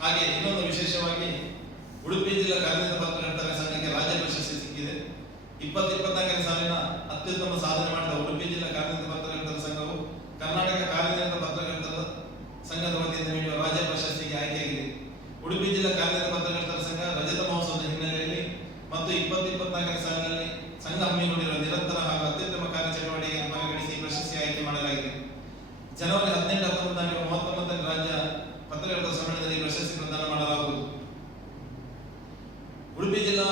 ಹಾಗೆ ಇನ್ನೊಂದು ವಿಶೇಷವಾಗಿ ಉಡುಪಿ ಜಿಲ್ಲಾ ಕಾರ್ಯನಿರತ ಪತ್ರಕರ್ತರ ಸಂಘಕ್ಕೆ ರಾಜ್ಯ ಪ್ರಶಸ್ತಿ ಸಿಕ್ಕಿದೆ. 2024ನೇ ಸಾಲಿನ ಅತ್ಯುತ್ತಮ ಸಾಧನೆ ಮಾಡಿದ ಉಡುಪಿ ಜಿಲ್ಲಾ ಕಾರ್ಯನಿರತ ಪತ್ರಕರ್ತರ ಸಂಘವು ಕರ್ನಾಟಕ ಕಾರ್ಯನಿರತ ಪತ್ರಕರ್ತರ ಸಂಘದ ವತಿಯಿಂದ ನೀಡುವ ರಾಜ್ಯ ಪ್ರಶಸ್ತಿಗೆ ಆಯ್ಕೆಯಾಗಿದೆ. ಉಡುಪಿ ಜಿಲ್ಲಾ ಕಾರ್ಯನಿರತ ಪತ್ರಕರ್ತರ ಸಂಘ ರಜತ ಮಹೋತ್ಸವದ ಹಿನ್ನೆಲೆಯಲ್ಲಿ ಮತ್ತು 2024ನೇ ಸಾಲಿನಲ್ಲಿ ಸಂಘ ಹಮ್ಮಿಕೊಂಡಿರುವ ನಿರಂತರ ಹಾಗೂ ಅತ್ಯುತ್ತಮ ಕಾರ್ಯಚಟುವಟಿಕೆಯನ್ನು ಪರಿಗಣಿಸಿ ಪ್ರಶಸ್ತಿ ಆಯ್ಕೆ ಮಾಡಲಾಗಿದೆ. ಜನವರಿ 18, 19 ನಡೆಯುವ 39ನೇ ರಾಜ್ಯ ಪತ್ರಕರ್ತರ ಸಮ್ಮೇಳನದಲ್ಲಿ ಪ್ರಶಸ್ತಿ ಪ್ರದಾನ ಮಾಡಲಾಗುವುದು. ಉಡುಪಿ ಜಿಲ್ಲಾ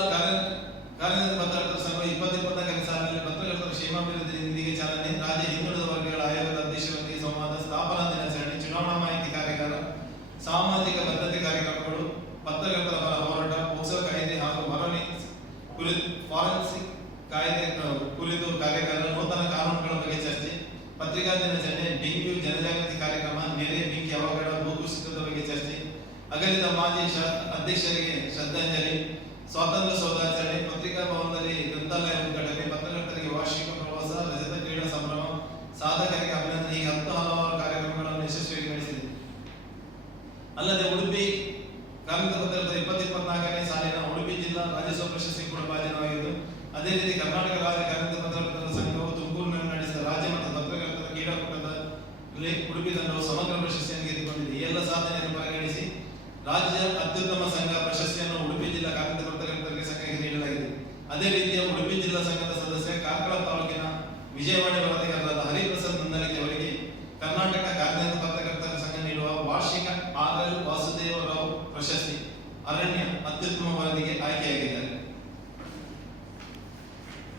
ಕಾರ್ಯನಿರತ ಪತ್ರಕರ್ತರ ಸಂಘ 2024ನೇ ಸಾಲಿನಲ್ಲಿ ಪತ್ರಕರ್ತರ ಕ್ಷೇಮಾಭಿವೃದ್ಧಿ ನಿಧಿಗೆ ಚಾಲನೆ, ರಾಜ್ಯ ಹಿಂದುಳಿದ ವರ್ಗಗಳ ಆಯೋಗದ ಅಧ್ಯಕ್ಷರೊಂದಿಗೆ ಸಂವಾದ, ಸ್ಥಾಪನಾ ದಿನಾಚರಣೆ, ಚುನಾವಣಾ ಮಾಹಿತಿ ಕಾರ್ಯಾಗಾರ, ಸಾಮಾಜಿಕ ಬದ್ಧತೆ ಕಾರ್ಯಕ್ರಮಗಳು, ಪತ್ರಕರ್ತರ ಪರ ಹೋರಾಟ, ಪೋಕ್ಸೋ ಕಾಯ್ದೆ ಹಾಗೂ ಮರಳಿ ಫಾರೆನ್ಸಿಕ್ ಕಾಯ್ದೆ ಕುರಿತು ಕಾರ್ಯಾಗಾರ, ನೂತನ ಕಾನೂನುಗಳ ಬಗ್ಗೆ ಚರ್ಚೆ, ಪತ್ರಿಕಾ ದಿನಾಚರಣೆ, ಡೆಂಗ್ಯೂ ಜನಜಾಗೃತಿ ಕಾರ್ಯಕ್ರಮ, ನೆರೆ, ಬೆಂಕಿ ಅವಘಡ, ಭೂಕುಸಿತದ ಬಗ್ಗೆ ಚರ್ಚೆ, ಅಗಲಿದ ಮಾಜಿ ಅಧ್ಯಕ್ಷರಿಗೆ ಶ್ರದ್ಧಾಂಜಲಿ, ಸ್ವಾತಂತ್ರ್ಯ ಸೌಧಾಚರಣೆ, ಪತ್ರಿಕಾ ಭವನದಲ್ಲಿ ಗ್ರಂಥಾಲಯ ಉದ್ಘಾಟನೆ, ಪತ್ರಕರ್ತರಿಗೆ ವಾರ್ಷಿಕ ಪ್ರವಾಸ, ರಜತ ಕ್ರೀಡಾ ಸಂಭ್ರಮ, ಸಾಧಕರಿಗೆ ಅಭಿನಂದನೆ ಹೀಗೆ ಹಲವಾರು ಕಾರ್ಯಕ್ರಮಗಳನ್ನು ಯಶಸ್ವಿಯಾಗಿ ನಡೆಸಿದೆ. ಅಲ್ಲದೆ ಉಡುಪಿ ಕಾರ್ಯನಿರತ ಪತ್ರಕರ್ತರ 2024ನೇ ಸಾಲಿನ ಉಡುಪಿ ಜಿಲ್ಲಾ ರಾಜ್ಯೋತ್ಸವ ಪ್ರಶಸ್ತಿ ಕೂಡ ಭಾಜನವಾಗಿದ್ದು, ಅದೇ ರೀತಿ ಕರ್ನಾಟಕ ರಾಜ್ಯ ಕಾರ್ಯನಿರತ ಪತ್ರಕರ್ತರ ಸಂಘವು ತುಮಕೂರಿನಲ್ಲಿ ನಡೆಸಿದ ರಾಜ್ಯ ಮತ್ತು ಪತ್ರಕರ್ತರ ಕ್ರೀಡಾಕೂಟದಲ್ಲಿ ಉಡುಪಿ ತಂಡವು ಸಮಗ್ರ ಪ್ರಶಸ್ತಿಯನ್ನು ಗೆದ್ದುಕೊಂಡಿದೆ. ಈ ಎಲ್ಲ ಸಾಧನೆಯನ್ನು ಪರಿಗಣಿಸಿ ರಾಜ್ಯ ಅತ್ಯುತ್ತಮ ಸಂಘ ಪ್ರಶಸ್ತಿಯನ್ನು ಉಡುಪಿ ಜಿಲ್ಲಾ ಕಾರ್ಯನಿರತ ಪತ್ರಕರ್ತರ ಸಂಘಕ್ಕೆ ನೀಡಲಾಗಿದೆ. ಅದೇ ರೀತಿಯ ಉಡುಪಿ ಜಿಲ್ಲಾ ಸಂಘದ ಸದಸ್ಯ ಕಾರ್ಕಳ ತಾಲೂಕಿನ ವಿಜಯವಾಣಿ ವರದಿಗಾರರಾದ